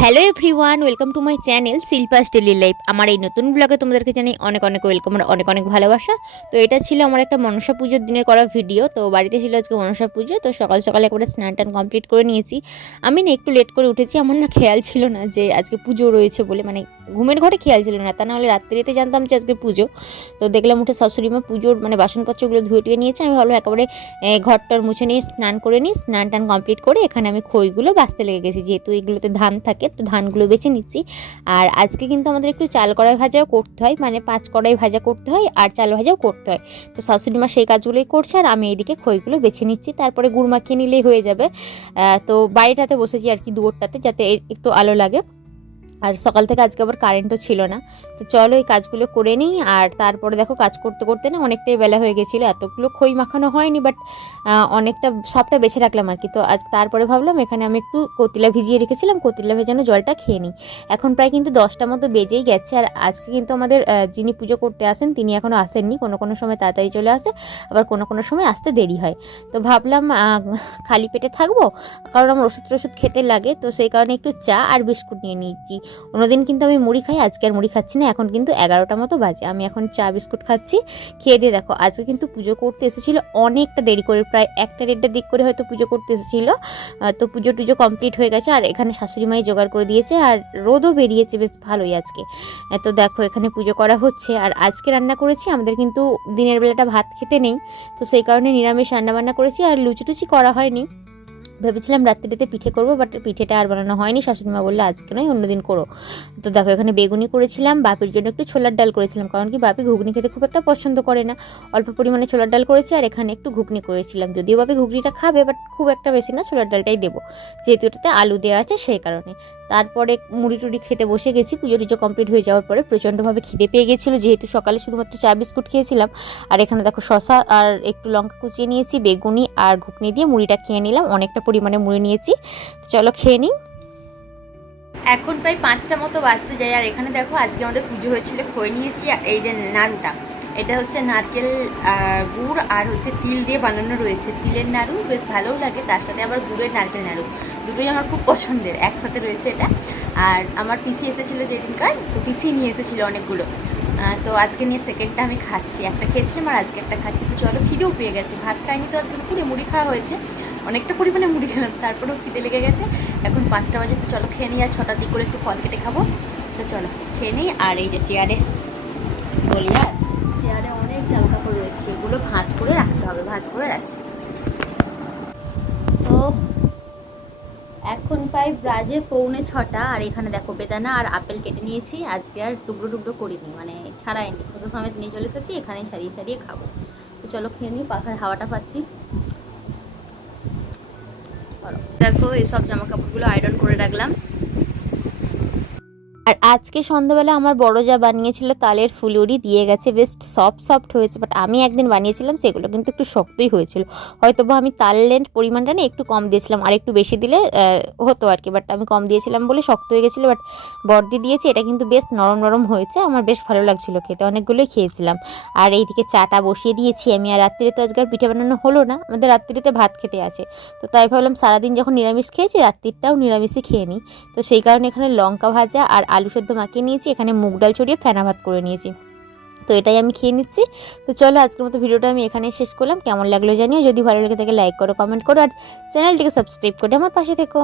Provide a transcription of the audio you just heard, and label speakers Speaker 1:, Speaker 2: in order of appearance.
Speaker 1: Hello everyone welcome to my channel Shilpa's daily life আমার এই নতুন ব্লগে তোমাদেরকে জানি অনেক অনেক ওয়েলকাম আর অনেক অনেক ভালোবাসা। তো এটা ছিল আমার একটা মনসা পুজোর দিনের করা ভিডিও তো বাড়িতে ছিল আজকে মনসা পুজো, তো সকাল সকালে একবারে স্নান টান কমপ্লিট করে নিয়েছি। আমি না একটু লেট করে উঠেছি, আমার না খেয়াল ছিল না যে আজকে পুজো রয়েছে বলে মানে ঘুমের ঘরে খেয়াল ছিল না, তা না হলে রাত্রিতে জানতাম যে আজকে পুজো। তো দেখলাম উঠে শাশুড়ি মা পুজোর মানে বাসনপত্রগুলো ধুয়ে টুয়ে নিয়েছে, আমি ভাবলাম একেবারে ঘরটার মুছে নিয়ে স্নান করে নিই স্নান টান কমপ্লিট করে এখানে আমি খইগুলো বাঁচতে লেগে গেছি। যেহেতু এগুলোতে ধান থাকে, তো ধানগুলো বেছে নিচ্ছি। আর আজকে কিন্তু আমাদের একটু চাল কড়াই ভাজাও করতে হয় মানে পাঁচ কড়াই ভাজা করতে হয় আর চাল ভাজাও করতে হয়। তো শাশুড়ি মা সেই কাজগুলোই করছে আর আমি এইদিকে খইগুলো বেছে নিচ্ছি। তারপরে গুড় মাখিয়ে নিলেই হয়ে যাবে। তো বাড়িটাতে বসেছি আর কি দুয়ারটাতে, যাতে একটু আলো লাগে। আর সকাল থেকে আজকে আবার কারেন্টও ছিল না। তো চলো এই কাজগুলো করে নিই, আর তারপরে দেখো কাজ করতে করতে না অনেকটাই বেলা হয়ে গেছিল। এতগুলো খই মাখানো হয়নি বাট অনেকটা সবটা বেছে রাখলাম আর কি। তো আজ তারপরে ভাবলাম এখানে আমি একটু কতিলা ভিজিয়ে রেখেছিলাম, কতিলা ভেজানো জলটা খেয়ে নিই। এখন প্রায় কিন্তু দশটা মতো বেজেই গেছে, আর আজকে কিন্তু আমাদের যিনি পুজো করতে আসেন, তিনি এখনও আসেননি। কোনো কোনো সময় তাড়াতাড়ি চলে আসে, আবার কোনো কোনো সময় আসতে দেরি হয়। তো ভাবলাম খালি পেটে থাকব, কারণ আমার ওষুধ টষুধ খেতে লাগে, তো সেই কারণে একটু চা আর বিস্কুট নিয়ে নিয়েছি। অন্যদিন কিন্তু আমি মুড়ি খাই, আজকে আর মুড়ি খাচ্ছি না, এখন কিন্তু এগারোটা মতো বাজে। আমি এখন চা, বিস্কুট খাচ্ছি। খেয়ে দিয়ে দেখো, আজকে কিন্তু পুজো করতে এসেছিল অনেকটা দেরি করে, প্রায় একটা দেড়টার দিক করে হয়তো পুজো করতে এসেছিল। তো পুজো টুজো কমপ্লিট হয়ে গেছে, আর এখানে শাশুড়ি মাই জোগাড় করে দিয়েছে, আর রোদও বেরিয়েছে, বেশ ভালোই আজকে। তো দেখো, এখানে পুজো করা হচ্ছে, আর আজকে রান্না করেছি, আমাদের কিন্তু দিনের বেলাটা ভাত খেতে নেই, তো সেই কারণে নিরামিষ রান্না বান্না করেছি, আর লুচি টুচি করা হয়নি। ভেবেছিলাম রাত্রিটাতে পিঠে করব বাট পিঠেটা আর বানানো হয়নি। শাশুড়িমা বলল, আজকে নয় অন্যদিন করো। তো দেখো, এখানে বেগুনি করেছিলাম, বাপির জন্য একটু ছোলার ডাল করেছিলাম, কারণ কি বাপি ঘুগনি খেতে খুব একটা পছন্দ করে না। অল্প পরিমাণে ছোলার ডাল করেছি, আর এখানে একটু ঘুগনি করেছিলাম। যদিও বাপি ঘুগনিটা খাবে বাট খুব একটা বেশি না, ছোলার ডালটাই দেবো। যেহেতু এটাতে আলু দেওয়া আছে, সেই কারণে। তারপরে মুড়ি টুড়ি খেতে বসে গেছি, পুজো টুজো কমপ্লিট হয়ে যাওয়ার পরে প্রচণ্ডভাবে খিদে পেয়ে গেছিল, যেহেতু সকালে শুধুমাত্র চা বিস্কুট খেয়েছিলাম। আর এখানে দেখো শশা আর একটু লঙ্কা কুচিয়ে নিয়েছি, বেগুনি আর ঘুগনি দিয়ে মুড়িটা খেয়ে নিলাম, অনেকটা পরিমাণে মুড়ি নিয়েছি। চলো খেয়ে নিই। এখন প্রায় পাঁচটা মতো বাজতে যায়, আর এখানে দেখো আজকে আমাদের পুজো হয়েছিল, খয়ে নিয়েছি, আর এই যে নাড়ুটা, এটা হচ্ছে নারকেল গুড় আর হচ্ছে তিল দিয়ে বানানো রয়েছে। তিলের নাড়ু বেশ ভালোও লাগে, তার সাথে আবার গুড়ের নারকেল নাড়ু। দুটোই আমার খুব পছন্দের, একসাথে রয়েছে এটা। আর আমার পিসি এসেছিল যেদিনকার, তো পিসি নিয়ে এসেছিল অনেকগুলো। তো আজকে নিয়ে সেকেন্ডটা আমি খাচ্ছি। একটা খেয়েছিলাম আর আজকে একটা খাচ্ছি। তো চলো খিদেও পেয়ে গেছে। ভাত খাইনি তো আজকে দুপুরে মুড়ি খাওয়া হয়েছে। অনেকটা পরিমাণে মুড়ি খেলাম, তারপরেও খিদে লেগে গেছে। এখন পাঁচটা বাজে, তো চলো খেয়ে নিই আর ছটার দিক করে একটু ফল কেটে খাব। তো চলো খেয়ে নিই। আর এই যে চেয়ারে বলি আর চেয়ারে অনেক জামা কাপড় রয়েছে। এগুলো ভাঁজ করে রাখতে হবে, ভাঁজ করে রাখতে তো এখন প্রায় ব্রাজে পৌনে ছটা, আর এখানে দেখো বেদানা আর আপেল কেটে নিয়েছি। আজকে আর টুকরো টুকরো করিনি মানে ছাড়াইনি খোসা সমেত নিয়ে চলে এসেছি এখানে ছাড়িয়ে ছাড়িয়ে খাব। তো চলো খেয়ে নিই, পাখার হাওয়াটা পাচ্ছি। দেখো এইসব জামা কাপড়গুলো আয়রন করে রাখলাম। আর আজকে সন্ধ্যাবেলা আমার বড় যা বানিয়েছিল তালের ফুলুরি দিয়ে গেছে, বেশ সফট সফট হয়েছে বাট আমি একদিন বানিয়েছিলাম সেগুলো কিন্তু একটু শক্তই হয়েছিল। হয়তো বা আমি তালের পরিমাণটা না একটু কম দিয়েছিলাম, আর একটু বেশি দিলে হতো আর কি বাট আমি কম দিয়েছিলাম বলে শক্ত হয়ে গেছিল বাট বর্দি দিয়েছে, এটা কিন্তু বেশ নরম নরম হয়েছে, আমার বেশ ভালো লাগছিল খেতে, অনেকগুলোই খেয়েছিলাম। আর এইদিকে চাটা বসিয়ে দিয়েছি আমি, আর রাত্রিরে তো আজকে আর পিঠে বানানো হলো না, আমাদের রাত্রিতে ভাত খেতে আছে। তো তাই ভাবলাম সারাদিন যখন নিরামিষ খেয়েছি, রাত্রিরটাও নিরামিষই খেয়ে নিই। তো সেই কারণে এখানে লঙ্কা ভাজা আর আলু সেদ্ধ মাখিয়ে নিয়েছি, এখানে মুগ ডাল ছড়িয়ে ফেনা ভাত করে নিয়েছি। তো এটাই আমি খেয়ে নিচ্ছি। তো চলো আজকের মতো ভিডিওটা আমি এখানে শেষ করলাম। কেমন লাগল জানিও। যদি ভালো লাগে তাকে লাইক করো কমেন্ট করো, আর চ্যানেলটিকে সাবস্ক্রাইব করে আমার পাশে থেকো।